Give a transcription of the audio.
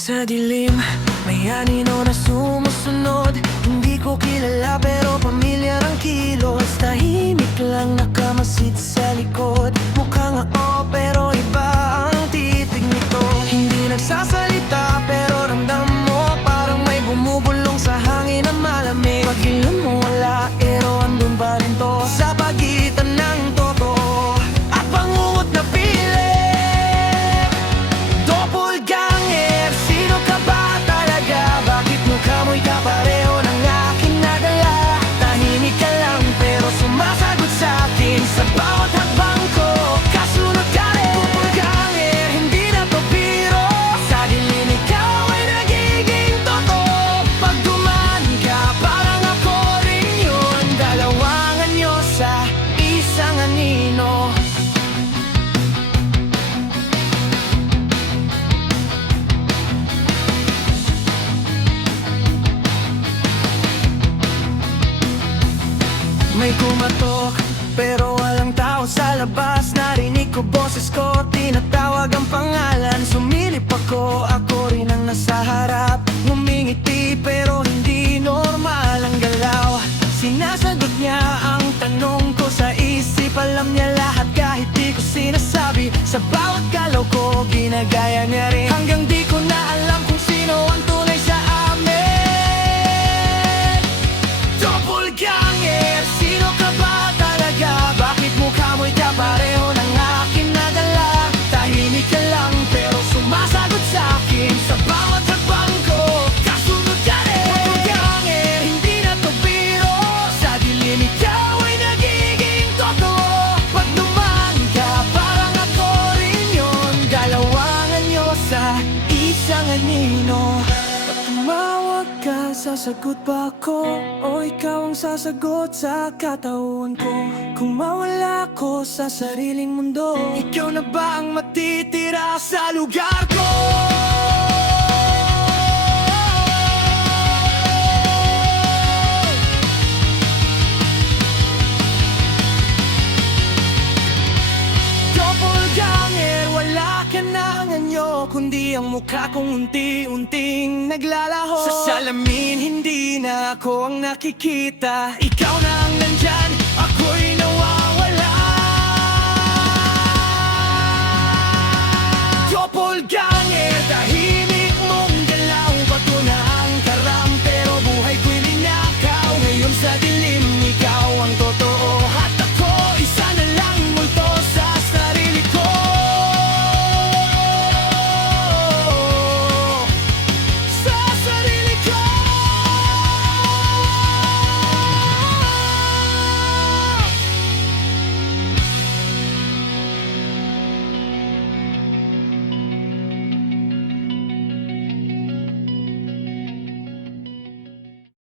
Sa dilim, may anino na sumusunod. Hindi ko kilala pero pamilyar ang kilos. Tahimik lang nakamasid sa likod. Mukhang oo pero iba ang titig nito. Hindi nagsasalita pero ramdam mo parang may bumubulong sa hangin na malamig. Paghilan mo wala pero andun pa rin to sa pagitan ng totoo at pangungot na pilit. Doppelganger, sino ka ba talaga? Bakit mukha mo'y kapareho ng aking nadala? Tahimik ka lang pero sumasagot sa'kin sa bawat hakbang ko. Kasunod ka rin. Doppelganger, hindi na to biro. Sa dilim ikaw ay nagiging totoo. Pag dumaan ka parang ako rin yun. Dalawang anyo sa isang anino. May kumatok, pero walang tao sa labas. Narinig ko boses ko, tinatawag ang pangalan. Sumilip ako rin ang nasa harap. Ngumingiti pero hindi normal ang galaw. Sinasagot niya ang tanong ko sa isip. Alam niya lahat kahit di ko sinasabi. Sa bawat galaw ko, ginagaya niya rin. Hanggang di ko na alam kung sino ang tunay sa amin. Doppelganger, sino ka ba talaga? Bakit mukha mo'y kapareho ng aking nadala? Tahimik ka lang pero sumasagot sa'kin sa bawat hakbang ko. Kasunod ka rin. Doppelganger, hindi na to biro. Sa dilim ikaw ay nagiging totoo. Pag dumaan ka parang ako rin yun. Dalawang anyo sa isang anino. Pag tumawag ka, sasagot ba ako? O ikaw ang sasagot sa katauhan ko? Kung mawala ko sa sariling mundo, ikaw na ba ang matitira sa lugar ko? Doppelganger, wala ka na ang anyo, kundi ang mukha kong unti-unting naglalaho. Sa salamin, hindi na ako ang nakikita. Ikaw na ang nandyan.